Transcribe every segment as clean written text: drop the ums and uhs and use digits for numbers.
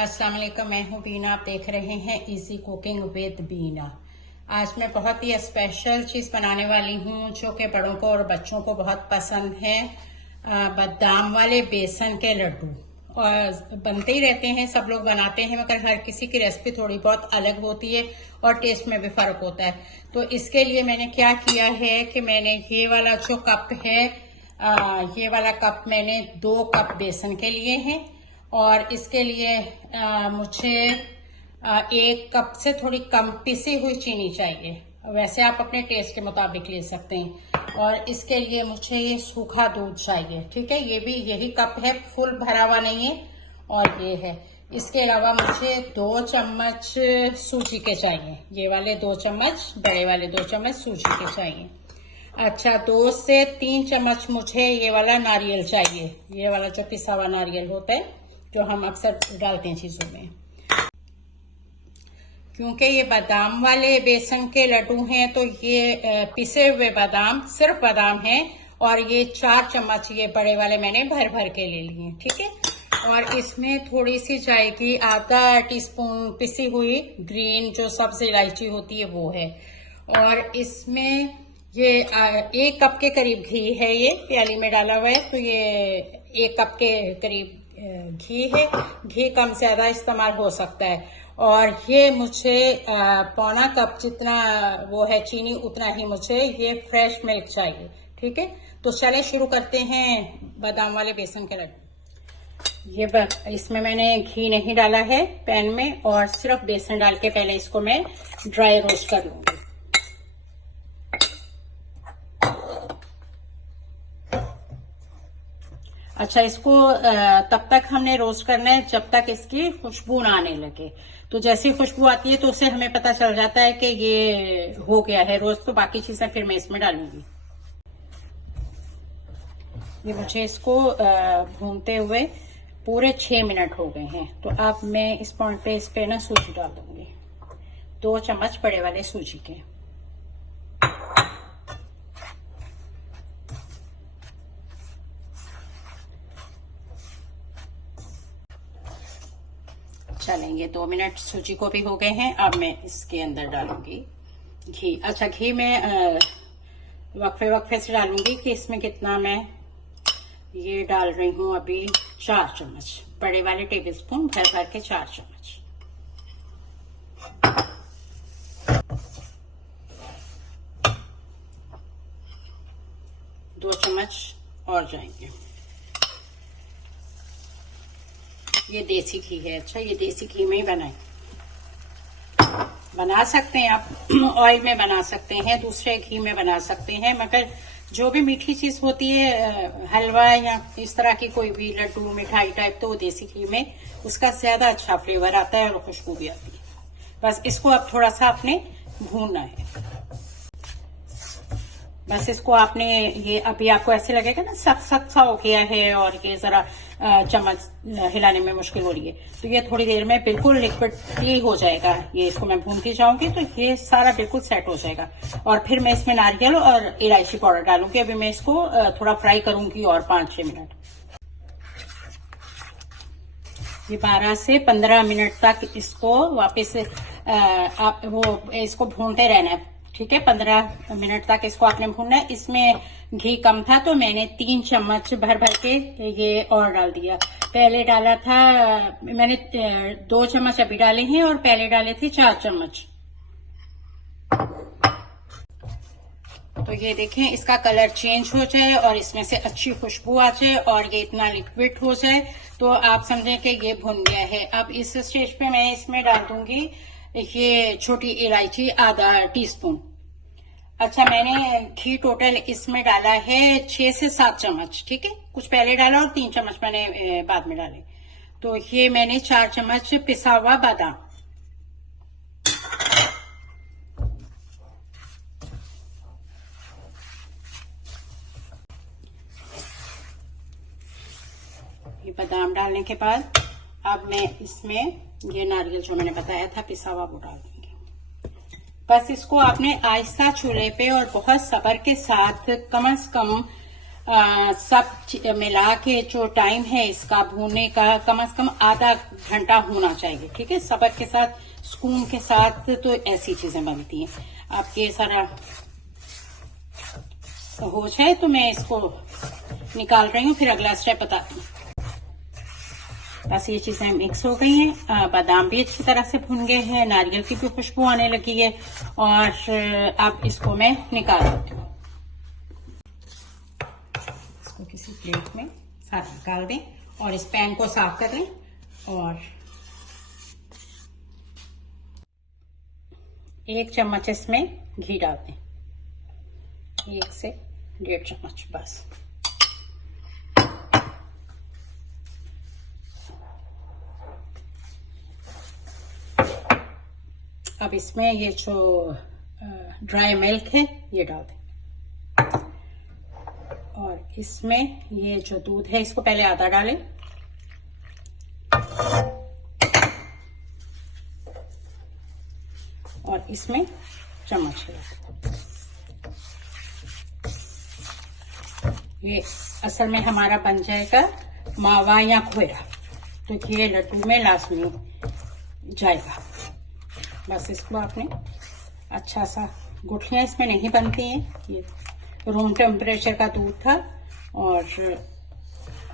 अस्सलाम वालेकुम, मैं हूँ बीना। आप देख रहे हैं इजी कुकिंग विद बीना। आज मैं बहुत ही स्पेशल चीज़ बनाने वाली हूँ जो कि बड़ों को और बच्चों को बहुत पसंद है। बादाम वाले बेसन के लड्डू। और बनते ही रहते हैं, सब लोग बनाते हैं, मगर हर किसी की रेसिपी थोड़ी बहुत अलग होती है और टेस्ट में भी फ़र्क होता है। तो इसके लिए मैंने क्या किया है कि मैंने ये वाला जो कप है, ये वाला कप मैंने 2 कप बेसन के लिए हैं और इसके लिए मुझे 1 कप से थोड़ी कम पिसी हुई चीनी चाहिए। वैसे आप अपने टेस्ट के मुताबिक ले सकते हैं। और इसके लिए मुझे ये सूखा दूध चाहिए, ठीक है। ये भी यही कप है, फुल भरा हुआ नहीं है। और ये है। इसके अलावा मुझे 2 चम्मच सूजी के चाहिए। ये वाले 2 चम्मच, बड़े वाले 2 चम्मच सूजी के चाहिए। अच्छा, 2 से 3 चम्मच मुझे ये वाला नारियल चाहिए। ये वाला जो पिसा हुआ नारियल होता है, जो हम अक्सर डालते हैं चीज़ों में। क्योंकि ये बादाम वाले बेसन के लड्डू हैं तो ये पिसे हुए बादाम, सिर्फ बादाम हैं। और ये 4 चम्मच ये बड़े वाले मैंने भर भर के ले लिए, ठीक है। और इसमें थोड़ी सी जाएगी आधा टीस्पून पिसी हुई ग्रीन जो सब्ज इलायची होती है, वो है। और इसमें ये 1 कप के करीब घी है, ये प्याली में डाला हुआ है, तो ये 1 कप के करीब घी है। घी कम ज्यादा इस्तेमाल हो सकता है। और ये मुझे 1/4 कप जितना वो है चीनी, उतना ही मुझे ये फ्रेश मिल्क चाहिए, ठीक है। तो चले शुरू करते हैं बादाम वाले बेसन के लड्डू। ये इसमें मैंने घी नहीं डाला है पैन में, और सिर्फ बेसन डाल के पहले इसको मैं ड्राई रोस्ट कर लूंगी। अच्छा, इसको तब तक हमने रोस्ट करना है जब तक इसकी खुशबू ना आने लगे। तो जैसी खुशबू आती है तो उससे हमें पता चल जाता है कि ये हो गया है रोस्ट। तो बाकी चीजें फिर मैं इसमें डालूंगी। ये मुझे इसको भूनते हुए पूरे 6 मिनट हो गए हैं। तो अब मैं इस पॉइंट पे इस पे ना सूजी डाल दूंगी, 2 चम्मच बड़े वाले सूजी के। चलेंगे, 2 मिनट सूजी को भी हो गए हैं। अब मैं इसके अंदर डालूंगी घी। अच्छा, घी मैं वक्फे वक्फे से डालूंगी कि इसमें कितना मैं ये डाल रही हूँ अभी। 4 चम्मच बड़े वाले टेबल स्पून भर भर के 4 चम्मच। दो चम्मच और जाएंगे। ये देसी घी है। अच्छा, ये देसी घी में ही बना सकते हैं आप। ऑयल में बना सकते हैं, दूसरे घी में बना सकते हैं, मगर जो भी मीठी चीज होती है, हलवा या इस तरह की कोई भी लड्डू मिठाई टाइप, तो देसी घी में उसका ज्यादा अच्छा फ्लेवर आता है और खुशबू भी आती है। बस इसको अब थोड़ा सा आपने भूनना है। बस इसको आपने, ये अभी आपको ऐसे लगेगा ना सख्त सख्त सा हो गया है और ये जरा चम्मच हिलाने में मुश्किल हो रही है, तो ये थोड़ी देर में बिल्कुल लिक्विडली हो जाएगा। ये इसको मैं भूनती जाऊंगी तो ये सारा बिल्कुल सेट हो जाएगा। और फिर मैं इसमें नारियल और इलायची पाउडर डालूंगी। अभी मैं इसको थोड़ा फ्राई करूंगी और 5-6 मिनट। ये 12 से 15 मिनट तक इसको वापस आप इसको भूनते रहना है, ठीक है। 15 मिनट तक इसको आपने भूनना है। इसमें घी कम था तो मैंने 3 चम्मच भर भर के ये और डाल दिया। पहले डाला था मैंने 2 चम्मच अभी डाले हैं और पहले डाले थे 4 चम्मच। तो ये देखें, इसका कलर चेंज हो जाए और इसमें से अच्छी खुशबू आ जाए और ये इतना लिक्विड हो जाए तो आप समझें कि ये भुन गया है। अब इस स्टेज पे मैं इसमें डाल दूंगी ये छोटी इलायची, आधा टीस्पून। अच्छा, मैंने घी टोटल इसमें डाला है 6 से 7 चम्मच, ठीक है। कुछ पहले डाला और 3 चम्मच मैंने बाद में डाले। तो ये मैंने 4 चम्मच पिसा हुआ बादाम, ये बादाम डालने के बाद अब मैं इसमें ये नारियल जो मैंने बताया था पिसा हुआ वो डाल दूंगी। बस इसको आपने आहिस्ता चूल्हे पे और बहुत सब्र के साथ कम से कम सब मिला के जो टाइम है इसका भूनने का कम से कम आधा घंटा होना चाहिए। ठीक है, सब्र के साथ, सुकून के साथ तो ऐसी चीजें बनती हैं। आपके सारा हो जाए तो मैं इसको निकाल रही हूँ, फिर अगला स्टेप बताती हूँ। बस ये चीजें मिक्स हो गई हैं, बादाम भी अच्छी तरह से भुन गए हैं, नारियल की भी खुशबू आने लगी है, और अब इसको मैं निकाल देती हूँ। इसको किसी प्लेट में साथ निकाल दें और इस पैन को साफ कर लें, और 1 चम्मच इसमें घी डाल दें, 1 से 1.5 चम्मच बस। अब इसमें ये जो ड्राई मिल्क है ये डाल दें, और इसमें ये जो दूध है इसको पहले आधा डालें, और इसमें चम्मच डालें। ये असल में हमारा बन जाएगा मावा या खोया, तो ये लड्डू में लाजमी जाएगा। बस इसको आपने अच्छा सा, गुठलियां इसमें नहीं बनती हैं, ये रूम टेम्परेचर का दूध था और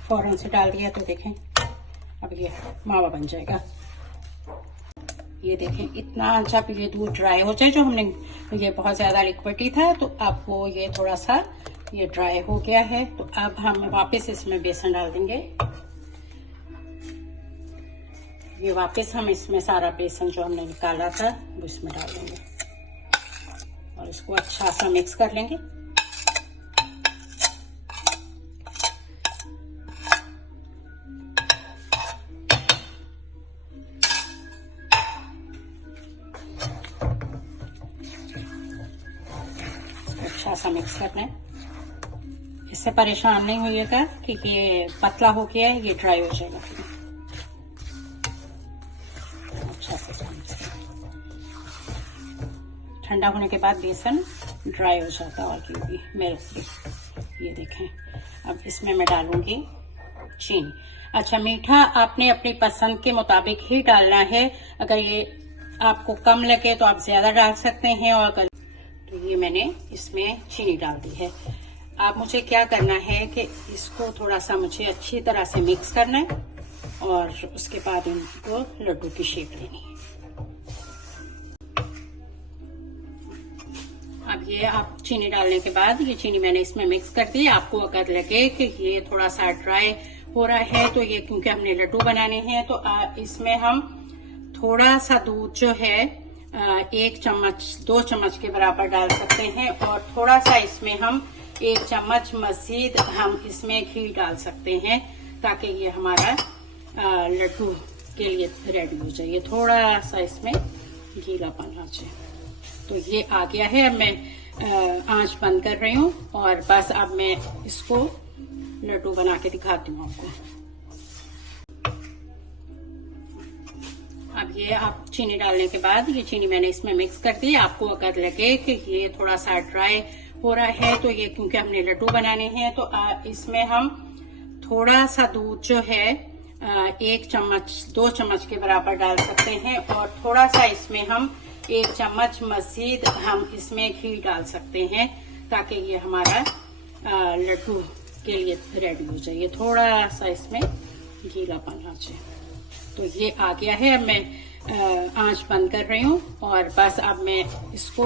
फौरन से डाल दिया तो देखें अब ये मावा बन जाएगा। ये देखें, इतना जब ये दूध ड्राई हो जाए, जो हमने ये बहुत ज्यादा लिक्विडी था, तो अब वो ये थोड़ा सा ये ड्राई हो गया है, तो अब हम वापस इसमें बेसन डाल देंगे। ये वापस हम इसमें सारा बेसन जो हमने निकाला था वो इसमें डाल देंगे, और इसको अच्छा सा मिक्स कर लेंगे। अच्छा सा मिक्स करना है, इससे परेशान नहीं होइएगा कि ये पतला हो गया है, ये ड्राई हो जाएगा। ठंडा होने के बाद बेसन ड्राई हो जाता है, और क्योंकि मिल्क भी। ये देखें, अब इसमें मैं डालूंगी चीनी। अच्छा, मीठा आपने अपनी पसंद के मुताबिक ही डालना है, अगर ये आपको कम लगे तो आप ज्यादा डाल सकते हैं, और अगर तो ये मैंने इसमें चीनी डाल दी है। अब मुझे क्या करना है कि इसको थोड़ा सा मुझे अच्छी तरह से मिक्स करना है, और उसके बाद इनको लड्डू की शेप देनी है। अब ये आप चीनी डालने के बाद, ये चीनी मैंने इसमें मिक्स कर दी। आपको अगर लगे कि ये थोड़ा सा ड्राई हो रहा है, तो ये क्योंकि हमने लड्डू बनाने हैं, तो इसमें हम थोड़ा सा दूध जो है 1 चम्मच 2 चम्मच के बराबर डाल सकते हैं, और थोड़ा सा इसमें हम 1 चम्मच मजीद हम इसमें घी डाल सकते हैं, ताकि ये हमारा लड्डू के लिए रेडी हो जाए। थोड़ा सा इसमें गीलापन आ जाए। तो ये आ गया है। अब मैं आंच बंद कर रही हूँ, और बस अब मैं इसको लड्डू बना के दिखाती हूँ आपको। अब ये आप चीनी डालने के बाद, ये चीनी मैंने इसमें मिक्स कर दी। आपको अगर लगे कि ये थोड़ा सा ड्राई हो रहा है, तो ये क्योंकि हमने लड्डू बनाने हैं, तो इसमें हम थोड़ा सा दूध जो है 1 चम्मच 2 चम्मच के बराबर डाल सकते हैं, और थोड़ा सा इसमें हम 1 चम्मच मजीद हम इसमें घी डाल सकते हैं, ताकि ये हमारा लड्डू के लिए रेडी हो जाए। थोड़ा सा इसमें गीलापन आ जाए। तो ये आ गया है। अब मैं आंच बंद कर रही हूँ, और बस अब मैं इसको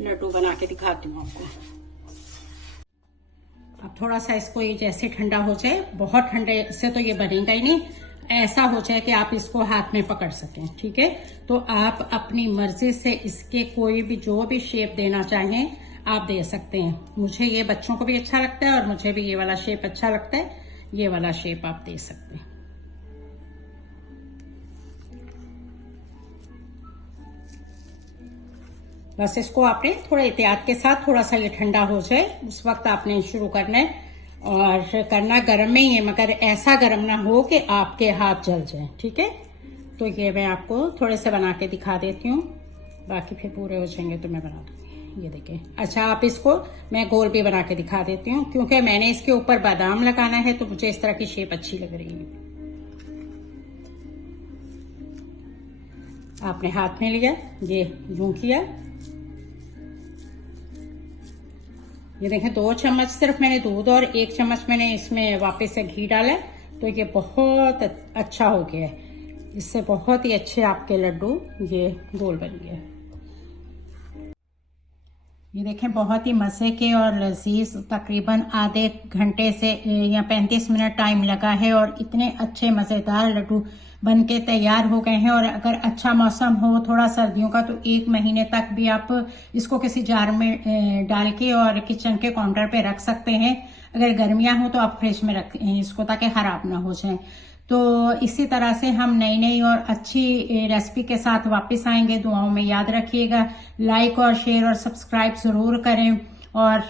लड्डू बना के दिखाती हूँ आपको। अब थोड़ा सा इसको ये जैसे ठंडा हो जाए, बहुत ठंडे से तो ये बनेगा ही नहीं, ऐसा हो जाए कि आप इसको हाथ में पकड़ सकें। ठीक है, तो आप अपनी मर्जी से इसके कोई भी जो भी शेप देना चाहें आप दे सकते हैं। मुझे ये बच्चों को भी अच्छा लगता है, और मुझे भी ये वाला शेप अच्छा लगता है। ये वाला शेप आप दे सकते हैं। बस इसको आपने थोड़ा एहतियात के साथ, थोड़ा सा ये ठंडा हो जाए उस वक्त आपने शुरू करना है, और करना गर्म में ही है, मगर ऐसा गर्म ना हो कि आपके हाथ जल जाए। ठीक है, तो ये मैं आपको थोड़े से बना के दिखा देती हूँ, बाकी फिर पूरे हो जाएंगे तो मैं बना दूंगी। ये देखें। अच्छा, आप इसको मैं गोल भी बना के दिखा देती हूँ, क्योंकि मैंने इसके ऊपर बादाम लगाना है तो मुझे इस तरह की शेप अच्छी लग रही है। आपने हाथ में लिया, ये यूं किया, ये देखें 2 चम्मच सिर्फ मैंने दूध और 1 चम्मच मैंने इसमें वापस से घी डाला, तो ये बहुत अच्छा हो गया है। इससे बहुत ही अच्छे आपके लड्डू ये गोल बन गए। ये देखें बहुत ही मज़े के और लजीज, तकरीबन आधे घंटे से या 35 मिनट टाइम लगा है और इतने अच्छे मज़ेदार लड्डू बन के तैयार हो गए हैं। और अगर अच्छा मौसम हो थोड़ा सर्दियों का, तो 1 महीने तक भी आप इसको किसी जार में डाल के और किचन के काउंटर पे रख सकते हैं। अगर गर्मियां हो तो आप फ्रिज में रखें इसको, ताकि खराब ना हो जाए। तो इसी तरह से हम नई नई और अच्छी रेसिपी के साथ वापस आएंगे। दुआओं में याद रखिएगा, लाइक और शेयर और सब्सक्राइब जरूर करें, और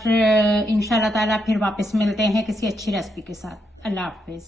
इंशाल्लाह ताला फिर वापस मिलते हैं किसी अच्छी रेसिपी के साथ। अल्लाह हाफिज।